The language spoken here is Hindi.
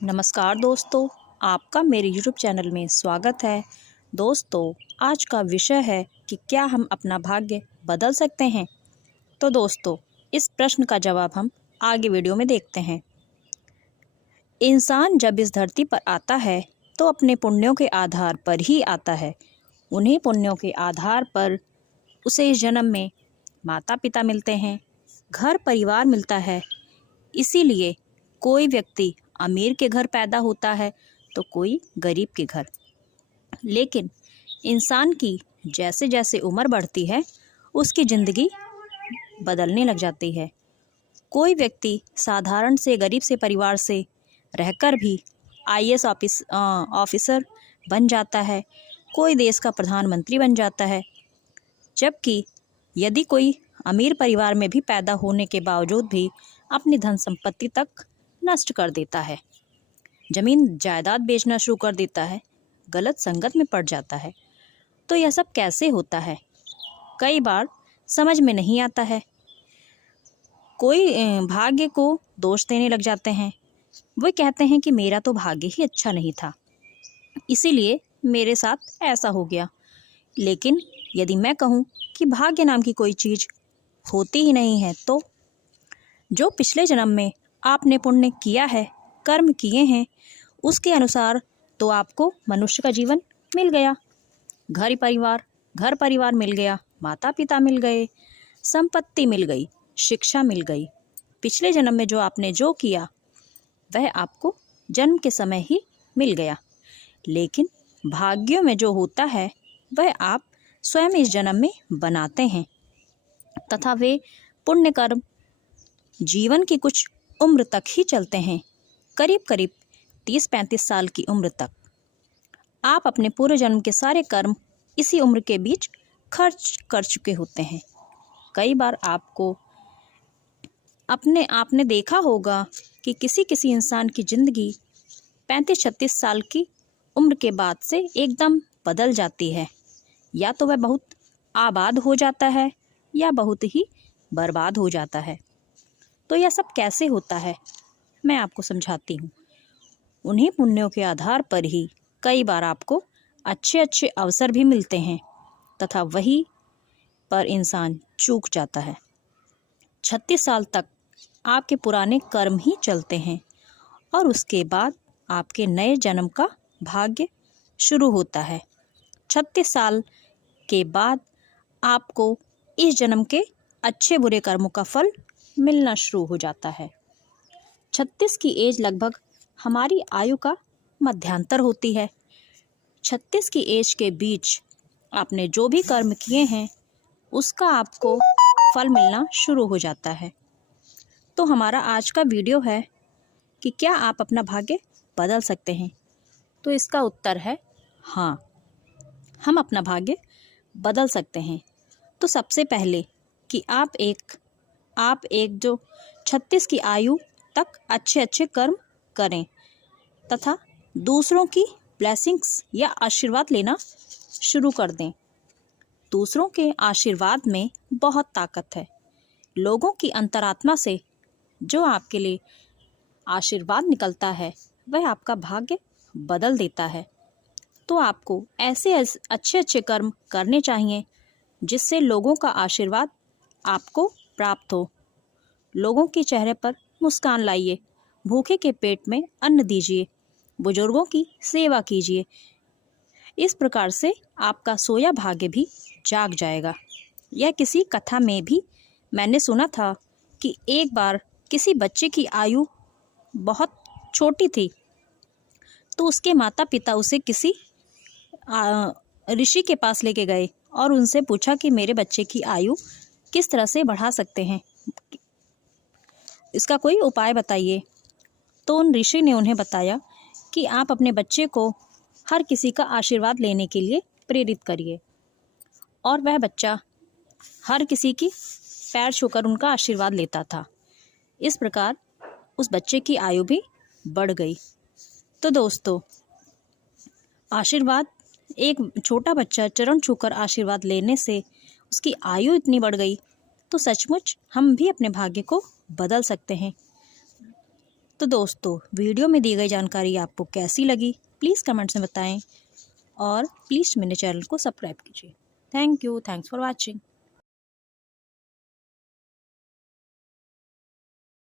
नमस्कार दोस्तों, आपका मेरे YouTube चैनल में स्वागत है। दोस्तों, आज का विषय है कि क्या हम अपना भाग्य बदल सकते हैं। तो दोस्तों, इस प्रश्न का जवाब हम आगे वीडियो में देखते हैं। इंसान जब इस धरती पर आता है तो अपने पुण्यों के आधार पर ही आता है। उन्हीं पुण्यों के आधार पर उसे इस जन्म में माता पिता मिलते हैं, घर परिवार मिलता है। इसीलिए कोई व्यक्ति अमीर के घर पैदा होता है तो कोई गरीब के घर। लेकिन इंसान की जैसे जैसे उम्र बढ़ती है उसकी ज़िंदगी बदलने लग जाती है। कोई व्यक्ति साधारण से गरीब से परिवार से रहकर भी आईएएस ऑफिसर बन जाता है, कोई देश का प्रधानमंत्री बन जाता है। जबकि यदि कोई अमीर परिवार में भी पैदा होने के बावजूद भी अपनी धन संपत्ति तक नष्ट कर देता है, जमीन जायदाद बेचना शुरू कर देता है, गलत संगत में पड़ जाता है। तो यह सब कैसे होता है, कई बार समझ में नहीं आता है। कोई भाग्य को दोष देने लग जाते हैं। वो कहते हैं कि मेरा तो भाग्य ही अच्छा नहीं था, इसीलिए मेरे साथ ऐसा हो गया। लेकिन यदि मैं कहूँ कि भाग्य नाम की कोई चीज़ होती ही नहीं है, तो जो पिछले जन्म में आपने पुण्य किया है, कर्म किए हैं, उसके अनुसार तो आपको मनुष्य का जीवन मिल गया, घर परिवार मिल गया, माता पिता मिल गए, संपत्ति मिल गई, शिक्षा मिल गई। पिछले जन्म में जो आपने जो किया वह आपको जन्म के समय ही मिल गया। लेकिन भाग्यों में जो होता है वह आप स्वयं इस जन्म में बनाते हैं तथा वे पुण्य कर्म जीवन की कुछ उम्र तक ही चलते हैं, करीब करीब 30-35 साल की उम्र तक। आप अपने पूरे जन्म के सारे कर्म इसी उम्र के बीच खर्च कर चुके होते हैं। कई बार आपने देखा होगा कि किसी इंसान की ज़िंदगी 35-36 साल की उम्र के बाद से एकदम बदल जाती है। या तो वह बहुत आबाद हो जाता है या बहुत ही बर्बाद हो जाता है। तो यह सब कैसे होता है, मैं आपको समझाती हूँ। उन्हीं पुण्यों के आधार पर ही कई बार आपको अच्छे अच्छे अवसर भी मिलते हैं तथा वही पर इंसान चूक जाता है। 36 साल तक आपके पुराने कर्म ही चलते हैं और उसके बाद आपके नए जन्म का भाग्य शुरू होता है। 36 साल के बाद आपको इस जन्म के अच्छे बुरे कर्मों का फल मिलना शुरू हो जाता है। 36 की एज लगभग हमारी आयु का मध्यांतर होती है। 36 की एज के बीच आपने जो भी कर्म किए हैं उसका आपको फल मिलना शुरू हो जाता है। तो हमारा आज का वीडियो है कि क्या आप अपना भाग्य बदल सकते हैं। तो इसका उत्तर है हाँ, हम अपना भाग्य बदल सकते हैं। तो सबसे पहले कि आप एक जो 36 की आयु तक अच्छे अच्छे कर्म करें तथा दूसरों की ब्लेसिंग्स या आशीर्वाद लेना शुरू कर दें। दूसरों के आशीर्वाद में बहुत ताकत है। लोगों की अंतरात्मा से जो आपके लिए आशीर्वाद निकलता है वह आपका भाग्य बदल देता है। तो आपको ऐसे अच्छे अच्छे कर्म करने चाहिए जिससे लोगों का आशीर्वाद आपको प्राप्त हो। लोगों के चेहरे पर मुस्कान लाइए, भूखे के पेट में अन्न दीजिए, बुजुर्गों की सेवा कीजिए। इस प्रकार से आपका सोया भाग्य भी जाग जाएगा। यह किसी कथा में भी मैंने सुना था कि एक बार किसी बच्चे की आयु बहुत छोटी थी तो उसके माता पिता उसे किसी ऋषि के पास लेके गए और उनसे पूछा कि मेरे बच्चे की आयु किस तरह से बढ़ा सकते हैं, इसका कोई उपाय बताइए। तो उन ऋषि ने उन्हें बताया कि आप अपने बच्चे को हर किसी का आशीर्वाद लेने के लिए प्रेरित करिए। और वह बच्चा हर किसी की पैर छूकर उनका आशीर्वाद लेता था। इस प्रकार उस बच्चे की आयु भी बढ़ गई। तो दोस्तों, आशीर्वाद, एक छोटा बच्चा चरण छूकर आशीर्वाद लेने से उसकी आयु इतनी बढ़ गई, तो सचमुच हम भी अपने भाग्य को बदल सकते हैं। तो दोस्तों, वीडियो में दी गई जानकारी आपको कैसी लगी प्लीज़ कमेंट्स में बताएं और प्लीज़ मेरे चैनल को सब्सक्राइब कीजिए। Thank you, thanks for watching.